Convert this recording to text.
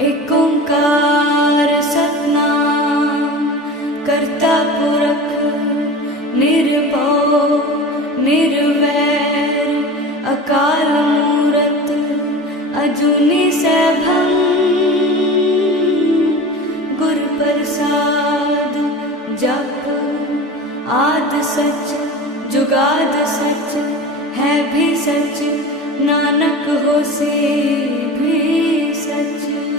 एक ओंकार सतनाम करता पुरख निर्भव निर्वैर अकाल मूरत अजूनी सैभं गुर प्रसाद जप आद सच जुगाद सच है भी सच नानक होसे भी सच।